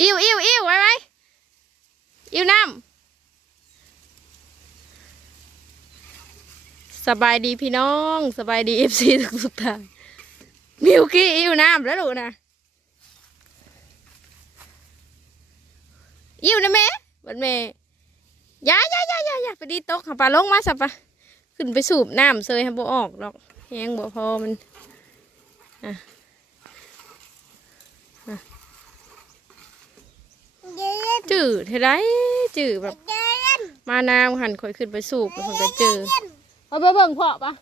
อิวอิวอิวไว้ไว้อิวน้ำสบายดีพี่น้อง สบายดีเอฟซีทุกทุกท่านมิวกี้อิวน้ำแล้วลูกนะอิวนะแม่บัดแม่อยาอยาอยายายาไปดีตกหาปลาลงมาสับปะขึ้นไปสูบน้ำเซยให้บ่ออกหรอกแห้งบ่พอมันอะ จืดเท่าไรจืดแบบ มานาวหันข่อยขึ้นไปสูบแล้วคนก็เจอเอาไปเบิ่งเพาะปะ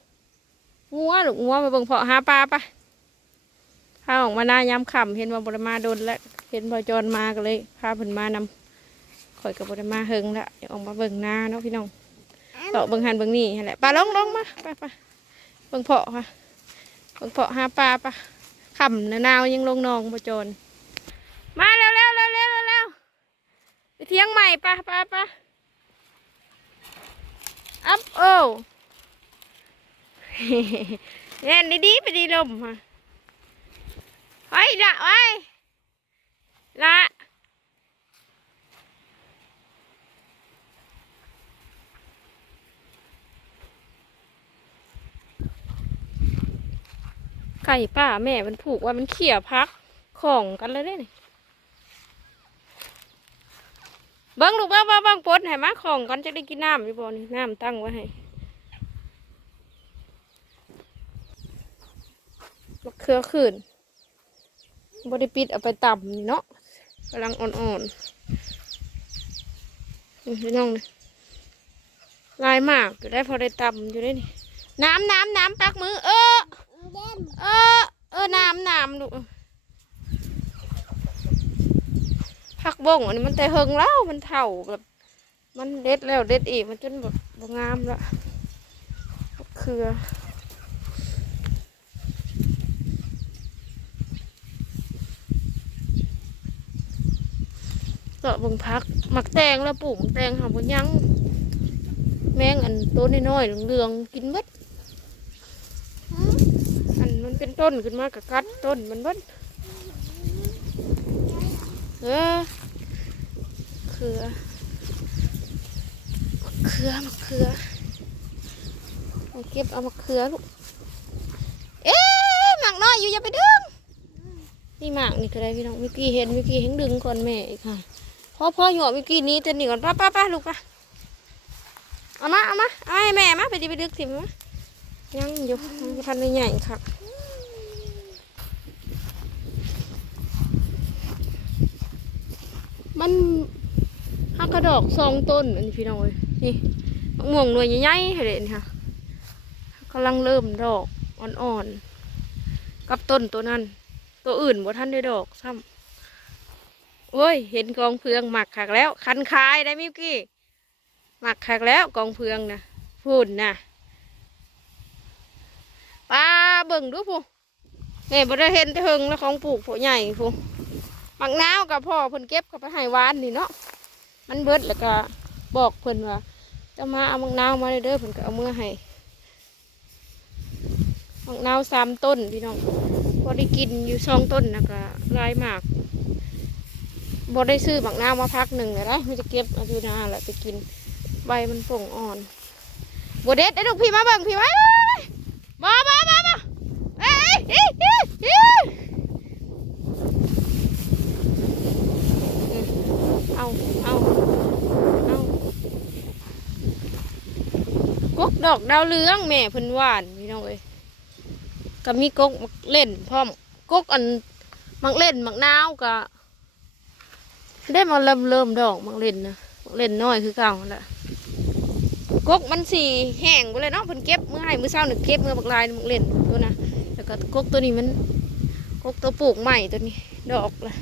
งัวหรืองัวมาเบิ่งเพาะหาปลาปะพาออกมาหน้ายามค่ำเห็นว่าบริมาโดนแล้วเห็นบอจรมาก็เลยพาเพิ่นมานำข่อยกับบริมาเฮงละเดี๋ยวออกมาเบิ่งหน้าเนาะพี่น้องเปาะเบิ่งหันเบิ่งนี่หั่นแหละปลาลงลงมาไปไปเบิ่งเพาะค่ะเบิ่งเพาะหาปลาปะค่ำหนาวยังลงนองบอจรมาเร็วเร็วเร็วเร็วเร็ว ไปเที่ยงใหม่ปะปะปะอัพโอ้เล่นดีๆไปดีลมฮะไว้ละไว้ละไก่ป้าแม่มันผูกว่ามันเขี่ยพักของกันเลยได้นี่ เบิ้งลูกเบิ้งเบิ้งเบิ้งปดให้มาของก่อนจะได้กินน้ำอยู่บ่นี่น้ำตั้งไว้ให้มะเขือขืนบไดิปิดเอาไปต่ำนี่เนาะกำลังอ่อนๆนี่พี่น้องนี่ลายมากอยู่ได้พอได้ต่ำอยู่ได้นี่น้ำน้ำน้ำปักมือ เออเออเออน้ำน้ำลูก ผักบงอันนี้มันแต่เฮงแล้วมันเถ่าแบบ มันเด็ดแล้วเด็ดอีกมันจนแบบงามแล้วมะเคือก็บงพักหมักแตงแล้วปลูกหมักแตงหาบนยัง แมงอันต้นน้อยๆเหลืองๆกินเบิดอันมันเป็นต้นขึ้นมากับกัดต้นมันเบิดเออ เขือมะเขือมะเขือมาเก็บเอามะเขือลูกเอ๊ะหมากน้อยอยู่อย่าไปดึงนี่หมากนี่ก็ได้พี่น้องมื่อกี้เห็นมื่อกี้เห็นดึงก่อนแม่อีกค่ะพ่อพ่อหยอดเมื่อกี้นี้จะหนีก่อนป้าป้าป้าลูกป้าเอามาเอามาเอาให้แม่มาไปดิไปดึกสิมายังอยู่ยังพันใหญ่ครับมัน ระดอกสองต้นอันนี้พี่น้องเอ้ยนี่มะม่วงหน่วยใหญ่ๆให้เด่นค่ะกำลังเริ่มดอกอ่อนๆกับต้นตัวนั้น ตัวอื่นบ่ท่านได้ดอกซ้ำโอ้ย เห็นกองเพืองหมักขักแล้ว คันคายได้มิวกี้หมักขักแล้วกองเพืองนะพูนนะป้าเบิ่งดูพูเนี่ยบ่ได้เห็นแต่เฮิงแล้วของปลูกผู้ใหญ่พูหมักนาวกับพ่อเพิ่นเก็บกับไปให้หวานนี่เนาะ มันเบิดแล้วก็บอกเพิ่นว่าจะมาเอามังนาวมาเด้อเพิ่นก็เอามือให้มังนาวสามต้นพี่น้องพอได้กินอยู่สองต้นนะก็ลายมากบ่ได้ซื้อมังนาวมาพักหนึ่งเลยนะไม่จะเก็บเอาอยู่นาแหละไปกินใบมันป่งอ่อนบเด็ดได้ลูกพี่มาเบิ่งพี่ไว้มามามามาเอ้ยเอ้ยเอ้ยเอ้ยเอาเอา เอากก ดอกดาวเรืองแม่เพิ่นหวานพี่น้องเอ้ยก็มีกกมักเล่นพร้อมกกอันมักเล่นมักนาวก็ได้มาเริ่มเริ่มดอกมักเล่นนะมักเล่นน้อยคือเก่าแหละกกมันสีแห้งไปเลยเนาะเพิ่นเก็บเมื่อให้มื้อเช้าหนึ่งเก็บเมื่อบักลายมักเล่นตัวนะแล้วก็กกตัวนี้มันกกตัวปลูกใหม่ตัวนี้ ดอกละ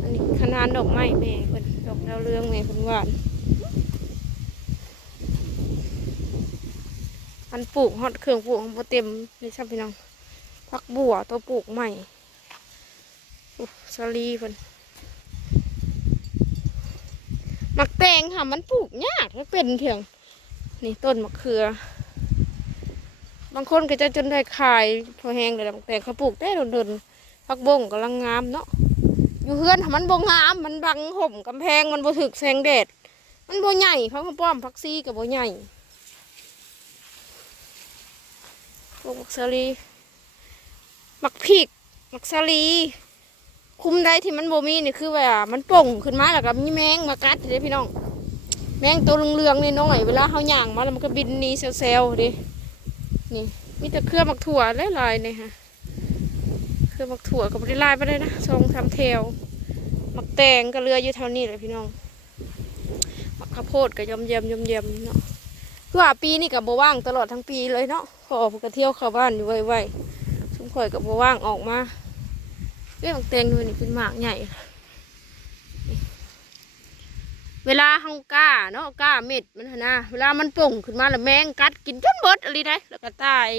อันนี้ขนาดดอกไม้แม่เพิ่นดอกดาวเรืองแม่เพิ่นหวาน อันปลูกฮอดเครื่องปลูกของเต็มนี่ครับพี่น้องพักบัวตัวปลูกใหม่อุ๊ยสลีเพิ่นหมักแตงค่ะมันปลูกยากมันเป็นเพียงนี่ต้นมะเขือ บางคนก็จะจนได้ขายพอแห้งเลยมักแตงเขาปลูกแต่โดนๆพักบงกำลังงามเนาะอยู่เฮือนมันบ่งามมันบังห่มกำแพงมันบ่ถึกแสงแดดมันบ่ใหญ่พักป้อมพักซีกับบ่ใหญ่ พวกมักสลีมักพริกมักสลี คุ้มได้ที่มันโบมีนี่คือว่ามันป่งขึ้นมาแล้วก็มีแมงมากัดเด้พี่น้อง แมงตัวเหลืองๆนี่น้อยๆเวลาเฮาย่างมาแล้วมันก็บินหนีเซลล์ๆเดินี่มีแต่เครือมักถั่วหลายๆนี่ฮะเครือมักถั่วก็บ่ได้หลายไปเลยนะสองสาแถวมักแตงก็เรืออยู่เท่านี้เลยพี่น้องมักข้าวโพดก็ยำยำยำยำเนาะคือว่าปีนี้ก็บ่ว่างตลอดทั้งปีเลยเนาะ ขอผมก็เที่ยวเข้าบ้านอยู่ไวๆชุ่มข่อยก็บ่ว่างออกมาเอ้ยบักแตงด้วยนี่เป็นหมากใหญ่ เวลาเฮาก้าเนาะก้าเม็ดมันนะเวลามันป่งขึ้นมาแล้วแมงกัดกินจนเบิดอะไรได้แล้วก็ตาย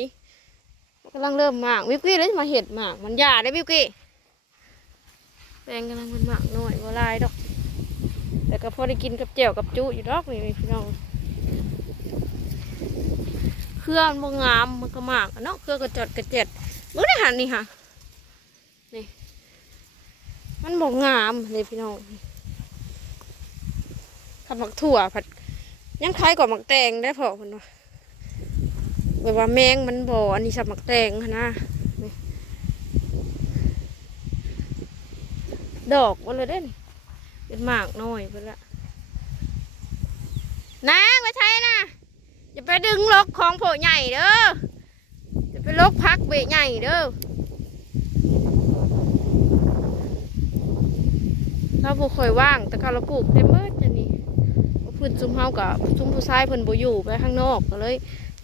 กำลังเริ่มหมากวิวกี้เลยมาเห็ดหมากมันหยาได้วิวกี้แตงกำลังเป็นหมากน้อยบ่หลายดอก แต่ก็พอได้กินกับแจ่วกับจุอยู่ดอกนี่พี่น้อง รือมันบ่งามมันก็หมากเนาะเครือก็จอดกระเจ็ดมึงได้หันนี่ค่ะนี่มันบอกงามเลยพี่น้องขับหมักถั่วผัดยังคล้ายกว่าหมักแตงได้พอคนว่าแบบว่าแมงมันบ่อันนี้สับหมักแตงนะดอกมันเลยได้นี่เป็นหมากน้อยเพิ่อนละนางไปใช้นะ อย่าไปดึงลกของโผใหญ่เด้อจะไปลกพักเบะใหญ่เด้อเราบ่ค่อยว่างแต่ก็เราปลูกเต็มเบิดอันนี้พิ่นซุ้มเฮากับซุ้มผู้ชายเพิ่นบ่อยู่ไปข้างนอกก็เลย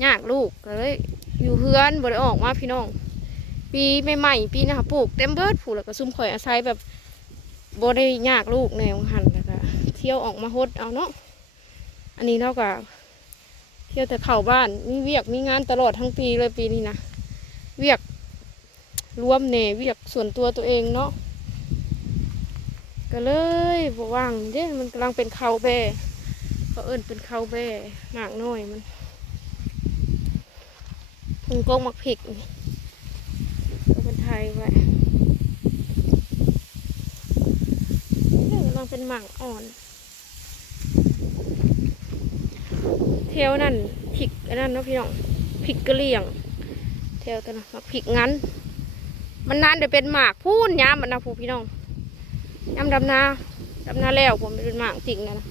ยากลูกก็เลยอยู่เฮือนบ่ได้ออกมาพี่น้องปีใหม่ๆปีหน้าปลูกเต็มเบิดผู้แล้วก็ซุมข่อยอาศัยแบบบ่ได้ยากลูกแนวหันแล้วก็เที่ยวออกมาฮดเอาเนาะอันนี้เราก็ เที่ยวแต่เข้าบ้านมีเวียกมีงานตลอดทั้งปีเลยปีนี้นะเวียกรวมเน่เวียกส่วนตัวตัวเองเนาะก็เลยบว่างเด้มันกำลังเป็นเขาแบ่เขาเอิ้นเป็นเขาแบ่หมากน้อยมันพุงกงมักผิกนี่เป็นไทยไว้เนี่ยกำลังเป็นหมากอ่อน เทวนั่นผิกอันนั้นนะพี่น้องผิกกระเลี่ยงเทวตัวนั้นมักผิกงั้น มันนานเดี๋ยวเป็นหมากพูนย้ำมันนะผู้พี่น้องย้ำดำนาดำนาแล้วผมเป็นหมากจริงนะนะ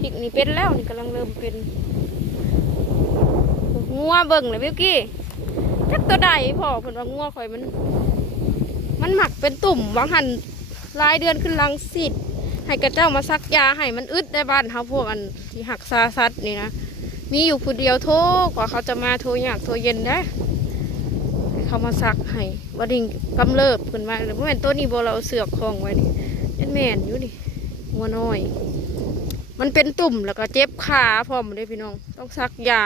พริกนี่เป็นแล้วนี่กำลังเริ่มเป็นงัวเบิ่งเลยวิวกี้จักตัวใดพ่อเพิ่นว่างัวข่อยมัน มันหมักเป็นตุ่มวางหันรายเดือนขึ้นลังสิทธิ์ ให้กระเจ้ามาซักยาให้มันอึดในบ้านเขาพวกอันที่หักซาซัดนี่นะมีอยู่ผู้เดียวโทรกว่าเขาจะมาโทรอยากโทรเย็นได้ให้เขามาซักให้วันนี้กำเริบขึ้นมาหรือว่าเป็นตัวนี้โบเราเสือกคลองไว้นี่เป็นแมนอยู่นี่หัวน้อย มันเป็นตุ่มแล้วก็เจ็บขาพร้อมเลยพี่น้อง ต้องซักยา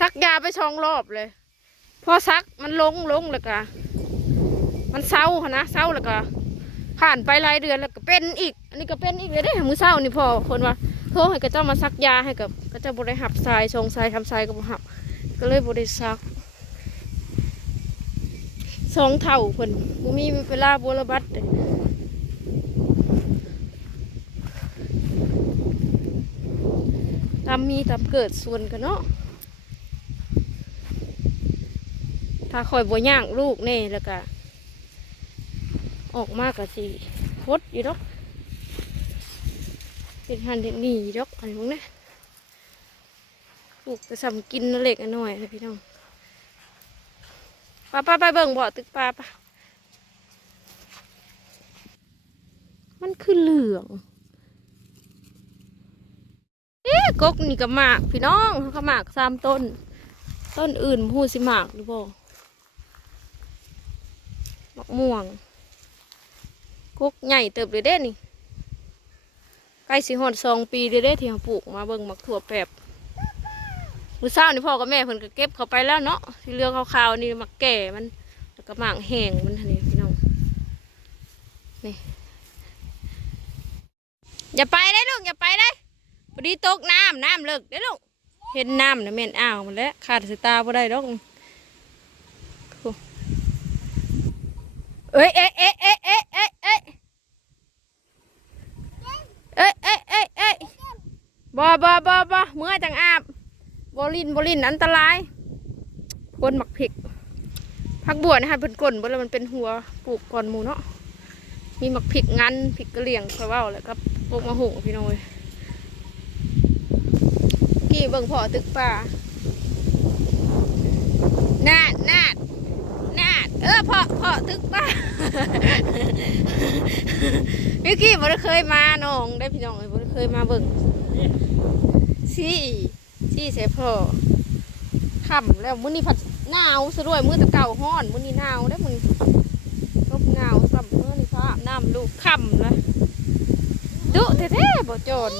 ซักยาไปสองรอบเลย พอซักมันลงลงแล้วก็มันเศร้านนะเศร้าแล้วก็ ผ่านไปหลายเดือนแล้วก็เป็นอีก อันนี้ก็เป็นอีกเลยได้มือเศร้านี่พอคนว่าโทรให้กระเจ้ามาซักยาให้กับกระเจ้าบริหับทรายชงทรายทำทรายกับบหับก็เลยบริซักสองเท่าเพิ่นบ่มีเวลาบัวรบัดตามมีตามเกิดส่วนกันเนาะถ้าคอยบ่ย่างลูกแน่แล้วก็ ออกมากก็สิพดอยู่ดอกเป็นหันเด็ดหนีดอกอะไรพวกนี้ลูกจะสำกินเล็กอันน้อยเลยพี่น้องป้าป้าไปเบิ่งบ่อตึกปลาปะมันคือเหลือง เอ๊ะกกนี่ก็หมากพี่น้องเขาหมากสามต้น ต้นอื่นพูดสิหมากหรือเปล่าหมากม่วง กกใหญ่เติบเลยเด้นี่ใกล้สิฮอดสองปีเด้เด้ที่เขาปลูกมาเบิ่งมักถั่วแปบมือเช้านี่พ่อกับแม่เพิ่นก็เก็บเขาไปแล้วเนาะที่เรือขาวๆนี่มักแก่มันแล้วก็หมากแห้งมันนี่พี่น้องนี่อย่าไปได้ลูกอย่าไปได้พอดีตกน้ำน้ำเลิกได้ลูกเห็นน้ำนะแม่นอ้าวมันแล้วขาดสายตาบ่ได้ดอกโอ้ เอ้ยเอ้ยเอ้ยเอ้ยเอ้ยเอ้ยเอ้ยเอ้ยเอ้ยเอ้ยเอ้ยบอบอบอบอเมื่อจังอาบบอลินบอลินอันตรายกนหมักผิกผักบัวนะคะเป็นกลนบ่แล้วมันเป็นหัวปลูกก่อนหมูเนาะมีหมักผิกงันผิกกระเหลี่ยงคอยเว่าแล้วก็ปลูกมะฮุงพี่น้อยกี่เบิ่งพอตึกป่านาดนาด นาดเออพอพอตึกป่ามิวกี้บ่ได้เคยมาน้องได้พี่น้องเอ้ยบ่ได้เคยมาเบิ่งซี่ซี่ใส่พ่อค่ำแล้วมื้อนี้ผัดหนาวซะด้วยมื้อแตะเก่าฮ้อนมื้อนี้หนาวได้อมื้อนี้ลบหนาวซ้ำมื้อนี้ฟ้าอาบน้ำลูกค่ำแล้วดุแท้ๆบ่จน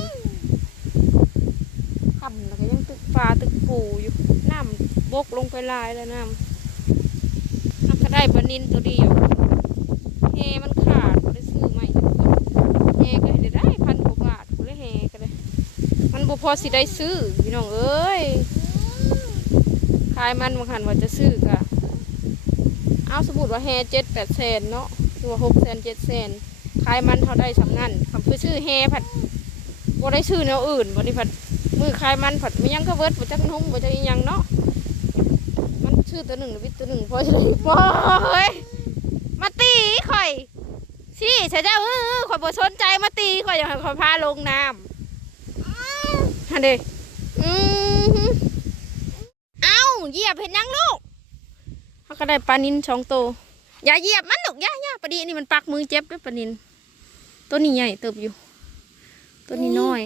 ค่ำแล้วก็ยังตึกฟ้าตึกปูอยู่น้ำบกลงไปหลายแล้วน้ำมันก็ ได้ปลานินตัวเดียวแฮมันขาดได้ซื้อใหม่แฮก็ได้ได้พันกว่าบาทบ่ได้แฮก็ได้มันบ่พอสิได้ซื้อพี่น้องเอ้ยขายมันบางคันว่าจะซื้อก็เอาสมมุติว่าแฮเจ็ดแปดแสนเนาะหรือว่าหกแสนเจ็ดแสนขายมันเท่าได้สำนั่นคำคือซื้อแฮผัดบ่ได้ซื้อแนวอื่นบ่ได้ผัดมือขายมันผัดไม่ยังก็เวิร์ดบ่จักนุ่งบ่จักยังเนาะ ชื่อตัวหนึ่งหรือวิตตัวหนึ่งพอสิได้บ่เฮ้ยมาตีข่อยสิเสียเจ้าเออข่อยบ่สนใจมาตีข่อยอยากให้ข่อยพาลงน้ำฮันเดอือหือเอ้าเหยียบเห็นยังลูกเขาก็ได้ปลานินสองตัวอย่าเหยียบมันลูกอย่าอย่าปลาดีนี่มันปักมือเจ็บด้วยปลานินตัวนี้ใหญ่เติบอยู่ ตัวนี้น้อย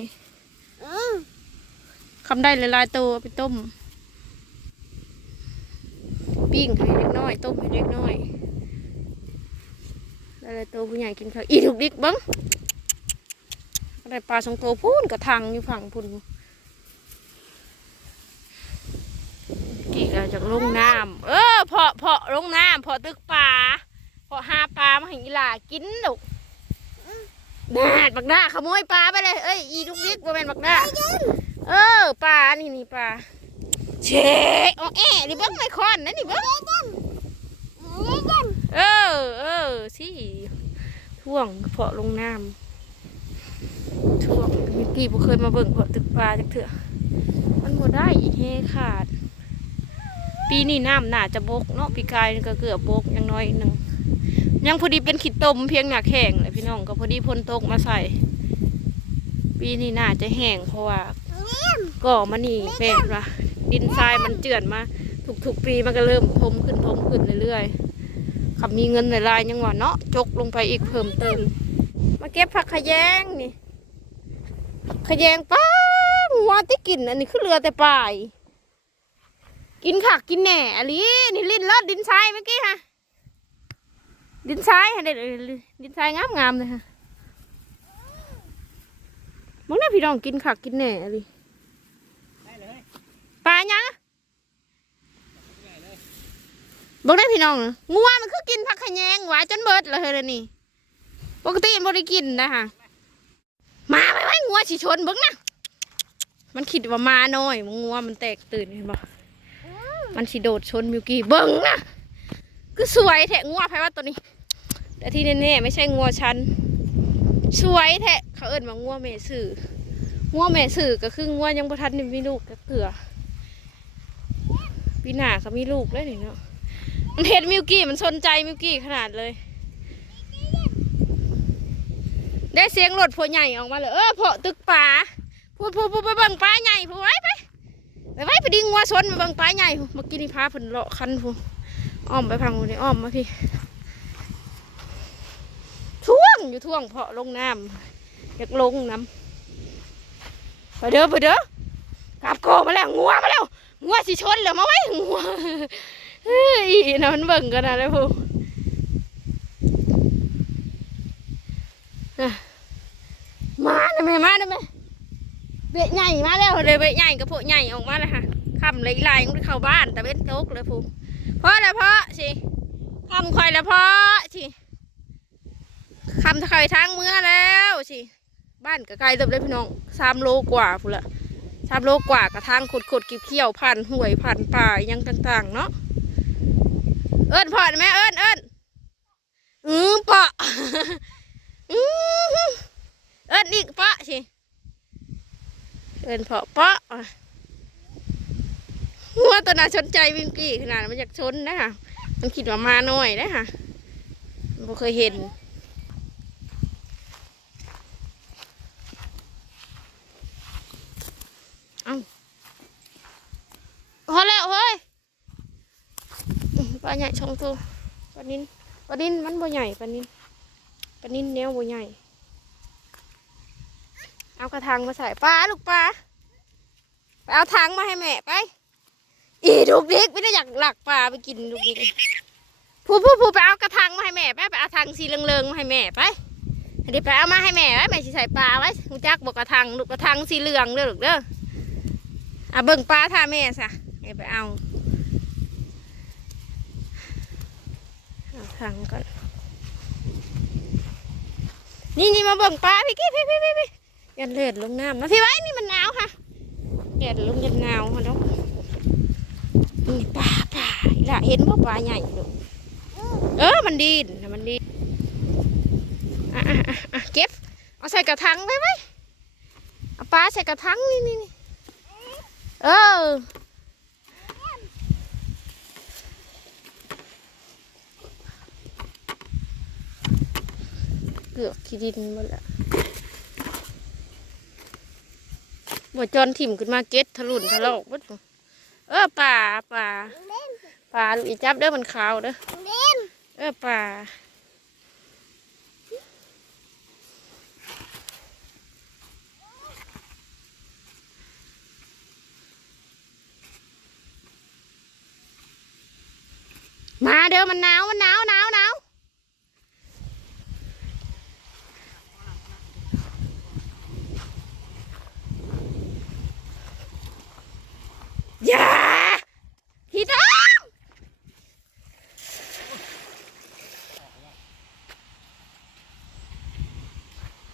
คำได้หลายๆตัวเอาไปต้ม ปิ้งให้เล็กน้อย ต้มให้เล็กน้อยอะไรตัวผู้ใหญ่กินข้าวอีถูกดิกบ้งอะไรปลาสองตัวพูนกระทังอยู่ฝั่งพุ่นกี่กจากลงน้ำเออเพาะเพาะลงน้ำเพาะตึกปลาเพาะหาปลามาให้อีหลากินดุนาดบักด้าขโมยปลาไปเลยเอ้ยอีลูกดิกบ่แม่นบักด้าเออปลานี่นี่ปลา เชะอ๋อแอะนี่เบิ้งไม่คอนนะนี่เบิ้งเออเออสิท่วงเพาะลงน้ำท่วงมิกกี้บ่เคยมาเบิ่งเพาะตึกปลาจักเถื่อมันบ่ได้อีเฮขาด ปีนี้น้ำน่าจะบกเนาะปีกายก็เกือบบกอยังน้อยหนึ่งยังพอดีเป็นขีดตมเพียงหนักแห้งเลยพี่น้องก็พอดีพ้นตกมาใส่ ปีนี้น่าจะแห้งเพราะว่าก่อมันนี่แปลกว่า ดินทรายมันเจือนมาทุกๆปีมันก็เริ่มทมขึ้นทมขึ้นเรื่อยๆขับมีเงินในลายยังว่าเนาะจกลงไปอีกเพิ่มเติม มาเก็บผักขยงนี่ขยงป้าหัวที่กินอันนี้คือเรือแต่ปลายกินขักกินแหน่อะลีนี่ลิ้นลอดดินทรายเมื่อกี้ฮะดินทรายฮะเด็ดดินทรายงามงามๆเลยฮะมองน้าพี่น้องกินขักกินแหน่อะลี ปลายังบอกได้พี่น้องงัวมันคือกินผักขยงหวานจนเบิดเลยเฮ้ยนี่ ปกติมันบ่ได้กินนะคะมาไว้ไว้งัวสิชนบิ่งนะมันคิดว่ามาหน้อยงัวมันแตกตื่นเห็นบ่มันสิโดดชนมิวกี้บิ่งนะคือสวยแท้งัวไผว่าตัวนี้ แต่ที่แน่ๆไม่ใช่งัวฉันสวยแท้เขาเอิ้นว่างัวแม่สื่องัวแม่สื่อก็คืองัวยังบ่ทันได้มีลูกก็เกลือ ปีหน้าเขามีลูกแล้วนี่เนาะมันเห็นมิวกี้มันสนใจมิวกี้ขนาดเลย ได้เสียงรถพอใหญ่ออกมาเลยเออพอตึกป่าพูดพูดพูดไปเบิ่งปลาใหญ่พูดไว้ไปไปไว้ไปดึงงัวชนไปเบิ่งปลาใหญ่เมื่อกี้นี่พาเพิ่นเลาะคันพูอ้อมไปพังพูนี่อ้อมมาพี่ท่วงอยู่ท่วงเพาะลงน้ำอยากลงน้ำไปเด้อไปเด้อกลับโกมาแล้วงัวมาแล้ว งัวสิชนแล้วมาไว้งัวเฮ้ยนะมันเบิ่งกันนะเลยพูมาหน่อยแม่มาหน่อยแม่เบะใหญ่มาแล้วเลยเบะใหญ่กับพวกใหญ่ออกมาเลยค่ะคำเลยลายมันเข้าบ้านแต่เป็นโต๊กเลยพูเพ่อแล้วพ่อสิคำคอยแล้วพ่อสิคำถอยทางเมื่อแล้วสิบ้านก็ไกลเติบเลยพี่น้องสามโลกว่าพูละ สามโลกว่ากระทางขุดขุดๆเกี่ยวผ่านห้วยผ่านป่ายังต่าง ๆ เนาะเอิ้นพ่อดไหมเอิ้นเอิ้นอืมปะอืมเอิ้นอีกปะสิเอินเพาะเปาะอะงัวตัวน่าสนใจวิงกี้ขนาดมันอยากชนนะค่ะมันคิดว่ามาหน่อยนะค่ะมันบ่เคยเห็น เอ้าพอแล้วเฮ้ยอื้อ ปลาใหญ่ชงตัวปลานินปลานินมันบ่ใหญ่ปลานินปลานินแนวบ่ใหญ่ เอากระถางมาใส่ปลาลูกปลาไปเอาถังมาให้แม่ไป อีลูกเด็กไม่ได้อยากหลักปลาไปกินลูกเด็กผู้ผู้ผู้ไปเอากระถางมาให้แม่ไปไปเอาถังสีเหลืองๆมาให้แม่ไปเดี๋ยวไปเอามาให้แม่ไว้แม่สิใส่ปลาไว้รู้จักบอกกระถางลูกกระถางสีเหลืองเด้อลูกเด้ออะเบิ่งปลาท่าแม่ซะไปเอาเอา ถังก่อน นี่นี่มาเบิ่งปลาพี่กี้พี่พี่พี่พี่ยันเลือดลงน้ำนะพี่ไว้นี่มันหนาวค่ะแดดลงยันหนาวมาแล้วนี่ปลาปลาละเห็นว่าปลาใหญ่ลูเออมันดีนมันดีอะอะอะเก็บเอาใส่กระถางไว้ไว้เอาปลาใส่กระถางนี่นี่เออ เกือบขี้ดินหมดแล้วบ่จอนถิ่มขึ้นมาเก็ตทะลุนทะลอกหมดบ่เออป่าป่าป่าลูกอีจับเด้อมันขาวเด้อเออป่ามาเด้อมันหนาวมันหนาวหนาวหนาวอย่าพี่น้อง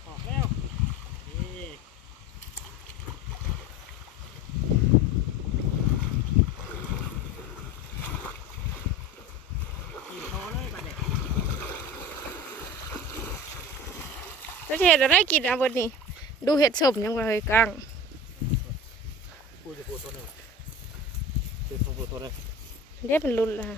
ออกแล้วนี่ขี่โตเลยบัดเนี่ย จะ เห็ดอะไรกินอะบนนี้ ดูเห็ดสมยังบ่เคยกลางกูจะพูดตัวหนึ่งคือต้องพูดเด็เป็นรุ่นละ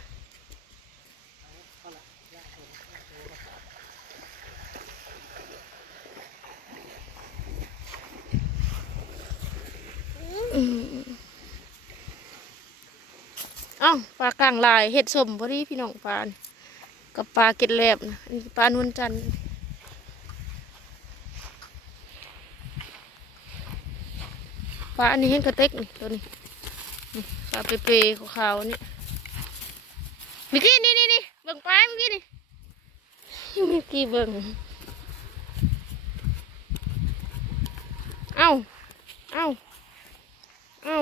อืมเอ้าปลากลางลายเห็ดสมพอดีพี่น้องปลานกับปลาเกล็ดแหลบนะอันนี้ปลานวลจันทร์ ปลาอันนี้เห็นกระเต็กนี่ตัวนี้นี่ปลาเปรย์ๆขาวๆนี่มื่อกี้นี่นี่นี่เบิ่งปลาเมื่อกี้นี่มื่อกี้เบิ่งเอ้าเอ้าเอ้า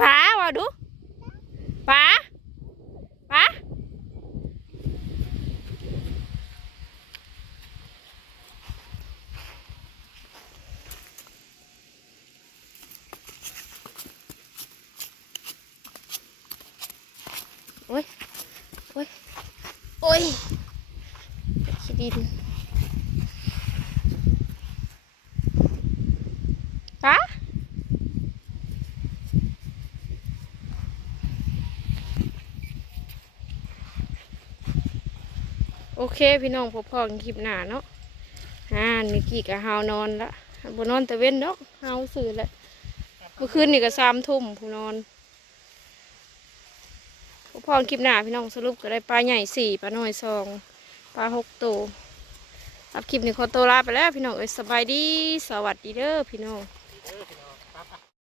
ปลาว่าดูปลาปลา โอ้ย โอ้ย โอ้ยขี้ ดินปะโอเค พี่น้องพบพอกันคลิปหน้าเนาะอ่ามีกี่กับเฮานอนละบนนอนแต่เว้นเนาะเฮาสื่อละเมื่อคืนนี่ก็สามทุ่มผู้นอนพอคลิปหน้าพี่น้องสรุปก็ได้ปลาใหญ่สี่ปลาน้อยสอง ปลาหกตัวรับคลิปนี้ขอตัวลาไปแล้วพี่น้องเอ้ยสบายดี สวัสดีเด้อพี่น้อง